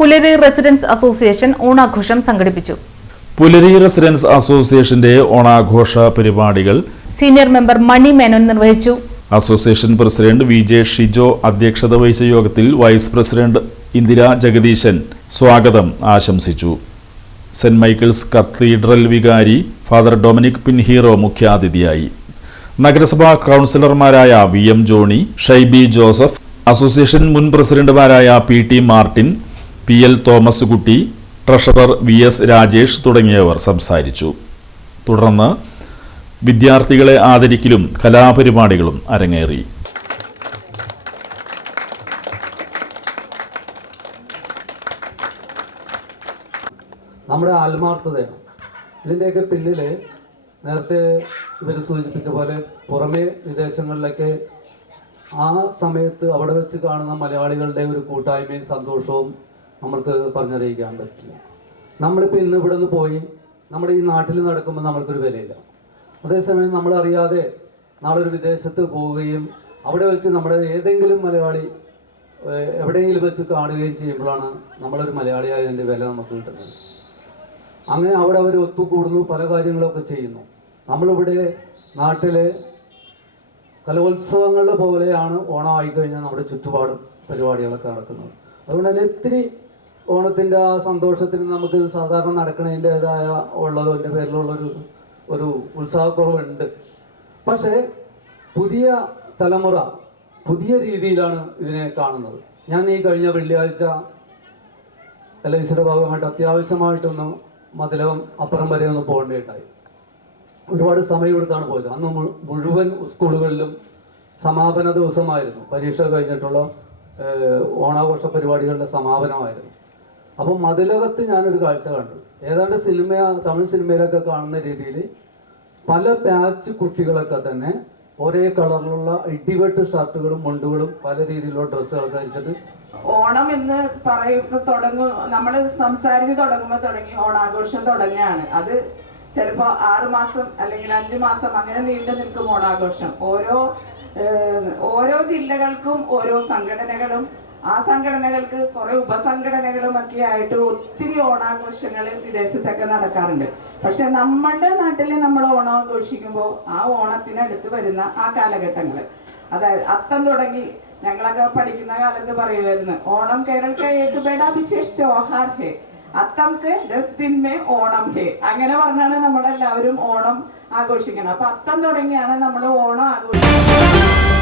പുലരി residence association ഓണാഘോഷം സംഘടിപ്പിച്ചു. പുലരി residence അസോസിയേഷന്റെ ഓണാഘോഷ പരിപാടികൾ സീനിയർ മെമ്പർ മണി മേനോൻ നിർവഹിച്ചു. അസോസിയേഷൻ പ്രസിഡന്റ് വിജെ ഷിജോ അധ്യക്ഷത വഹിച്ച യോഗത്തിൽ വൈസ് പ്രസിഡന്റ് ഇന്ദിര ജഗദീശൻ സ്വാഗതം ആശംസിച്ചു. സെന്റ് മൈക്കിൾസ് കത്തീഡ്രൽ വികാരി ഫാദർ ഡൊമിനിക് പിൻഹീറോ മുഖ്യാതിഥിയായി. നഗരസഭാ കൗൺസിലർമാരായ VM Johnny, Shaiby Joseph, association മുൻ പ്രസിഡന്റുമാരായ PT Martin, PL Thomas Kutty, treasurer VS Rajesh തുടങ്ങിയവർ സംസാരിച്ചു. തുടർന്ന് വിദ്യാർത്ഥികളെ ആദരിക്കലും കലാപരിപാടികളും അരങ്ങേറി. നമ്മുടെ ആത്മാർത്ഥതയാണ് ഇതിൻ്റെയൊക്കെ പിന്നിൽ. നേരത്തെ ഇവർ സൂചിപ്പിച്ച പോലെ പുറമേ വിദേശങ്ങളിലൊക്കെ ആ സമയത്ത് അവിടെ വെച്ച് കാണുന്ന മലയാളികളുടെ ഒരു കൂട്ടായ്മയും സന്തോഷവും നമ്മൾക്ക് പറഞ്ഞറിയിക്കാൻ പറ്റില്ല. നമ്മളിപ്പോൾ ഇന്ന് ഇവിടെ നിന്ന് പോയി നമ്മുടെ ഈ നാട്ടിൽ നടക്കുമ്പോൾ നമ്മൾക്കൊരു വിലയില്ല. അതേസമയം നമ്മളറിയാതെ നാളെ ഒരു വിദേശത്ത് പോവുകയും അവിടെ വെച്ച് നമ്മുടെ ഏതെങ്കിലും മലയാളി എവിടെയെങ്കിലും വെച്ച് കാണുകയും ചെയ്യുമ്പോഴാണ് നമ്മളൊരു മലയാളിയായതിൻ്റെ വില നമുക്ക് കിട്ടുന്നത്. അങ്ങനെ അവിടെ അവർ ഒത്തുകൂടുന്നു, പല കാര്യങ്ങളൊക്കെ ചെയ്യുന്നു. നമ്മളിവിടെ നാട്ടിലെ കലോത്സവങ്ങളുടെ പോലെയാണ് ഓണം ആയിക്കഴിഞ്ഞാൽ നമ്മുടെ ചുറ്റുപാടും പരിപാടികളൊക്കെ നടക്കുന്നത്. അതുകൊണ്ട് തന്നെ ഇത്തിരി ഓണത്തിൻ്റെ ആ സന്തോഷത്തിന് നമുക്ക് സാധാരണ നടക്കുന്നതിൻ്റെതായ ഉള്ളതിൻ്റെ പേരിലുള്ളൊരു ഉത്സാഹക്കുറവുണ്ട്. പക്ഷേ പുതിയ തലമുറ പുതിയ രീതിയിലാണ് ഇതിനെ കാണുന്നത്. ഞാൻ ഈ കഴിഞ്ഞ വെള്ളിയാഴ്ച LICയുടെ ഭാഗമായിട്ട് അത്യാവശ്യമായിട്ടൊന്ന് മതിലകം അപ്പുറം വരെ ഒന്ന് പോകേണ്ടതായി. ഒരുപാട് സമയം എടുത്താണ് പോയത്. അന്ന് മുഴുവൻ സ്കൂളുകളിലും സമാപന ദിവസമായിരുന്നു. പരീക്ഷ കഴിഞ്ഞിട്ടുള്ള ഓണാഘോഷ പരിപാടികളുടെ സമാപനമായിരുന്നു. അപ്പം മതിലകത്ത് ഞാനൊരു കാഴ്ച കണ്ടു. ഏതാണ്ട് തമിഴ് സിനിമയിലൊക്കെ കാണുന്ന രീതിയിൽ പല ബാച്ച് കുട്ടികളൊക്കെ തന്നെ ഒരേ കളറിലുള്ള ഇടിവെട്ട് ഷർട്ടുകളും മുണ്ടുകളും പല രീതിയിലുള്ള ഡ്രസ്സുകളൊക്കെ ധരിച്ചിട്ട് ഓണം എന്ന് നമ്മൾ സംസാരിച്ച് തുടങ്ങി ഓണാഘോഷം തുടങ്ങുകയാണ്. അത് ചിലപ്പോൾ 6 മാസം അല്ലെങ്കിൽ 5 മാസം അങ്ങനെ നീണ്ടു നിൽക്കും ഓണാഘോഷം. ഓരോ ജില്ലകൾക്കും ഓരോ സംഘടനകളും, ആ സംഘടനകൾക്ക് കുറെ ഉപസംഘടനകളും ഒക്കെ ആയിട്ട് ഒത്തിരി ഓണാഘോഷങ്ങൾ വിദേശത്തൊക്കെ നടക്കാറുണ്ട്. പക്ഷെ നമ്മളുടെ നാട്ടിൽ നമ്മൾ ഓണം ആഘോഷിക്കുമ്പോൾ ആ ഓണത്തിനടുത്ത് വരുന്ന ആ കാലഘട്ടങ്ങൾ, അതായത് അത്തം തുടങ്ങി ഞങ്ങളൊക്കെ പഠിക്കുന്ന കാലത്ത് പറയുമായിരുന്നു, ഓണം കേരള ഏക് ബേഡ വിശേഷ त्योहार है, അത്തം കെ 10 दिन में ഓണം ഹേ, അങ്ങനെ പറഞ്ഞാണ് നമ്മളെല്ലാവരും ഓണം ആഘോഷിക്കണം. അപ്പൊ അത്തം തുടങ്ങിയാണ് നമ്മൾ ഓണം ആഘോഷിക്കുന്നത്.